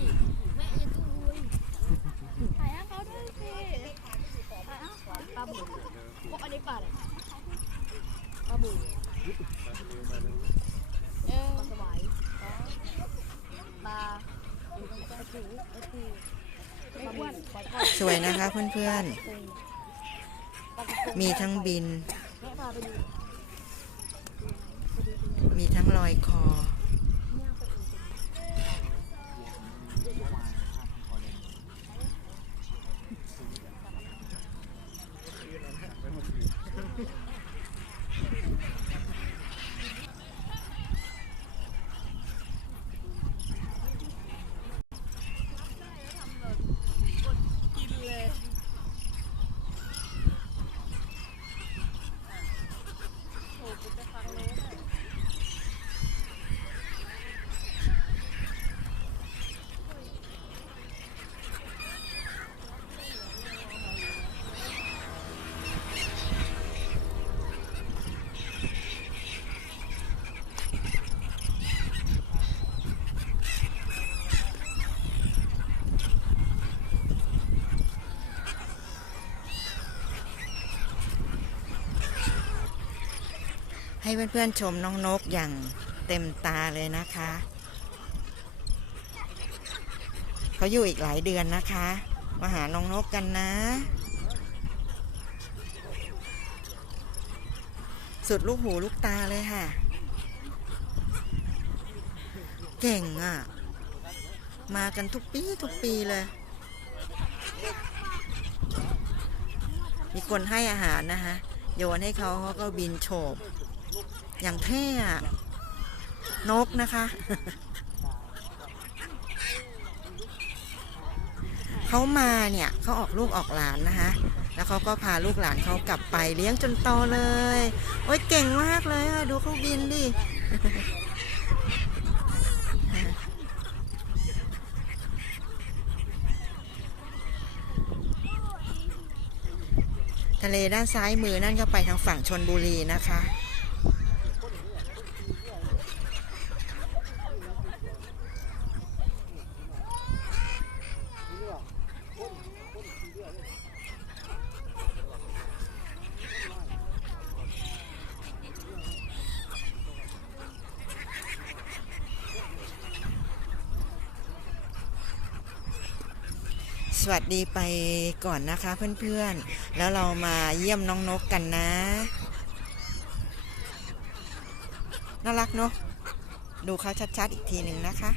สิถ่ายให้เขาปลาบูพวกอันนี้ปลาอะไรปลาบูเออปลาสวายปลาปลาถูปลาถูปลาบ้วนปลาทอดสวยนะคะเพื่อนๆ มีทั้งบิน มีทั้งลอยคอ ให้เพื่อนๆชมน้องนกอย่างเต็มตาเลยนะคะ เขาอยู่อีกหลายเดือนนะคะ มาหาน้องนกกันนะ สุดลูกหูลูกตาเลยค่ะ เก่งอะ มากันทุกปีทุกปีเลย มีคนให้อาหารนะคะโยนให้เขาเขาก็บินโฉบ อย่างเท่อนกนะคะ เขามาเนี่ยเขาออกลูกออกหลานนะคะ แล้วเขาก็พาลูกหลานเขากลับไปเลี้ยงจนโตเลย โอ้ยเก่งมากเลยอะดูเขาบินดิทะเลด้านซ้ายมือนั่นก็ไปทางฝั่งชนบุรีนะคะ สวัสดีไปก่อนนะคะเพื่อนๆ แล้วเรามาเยี่ยมน้องนกกันนะ น่ารักเนอะดูเขาชัดๆอีกทีหนึ่งนะคะ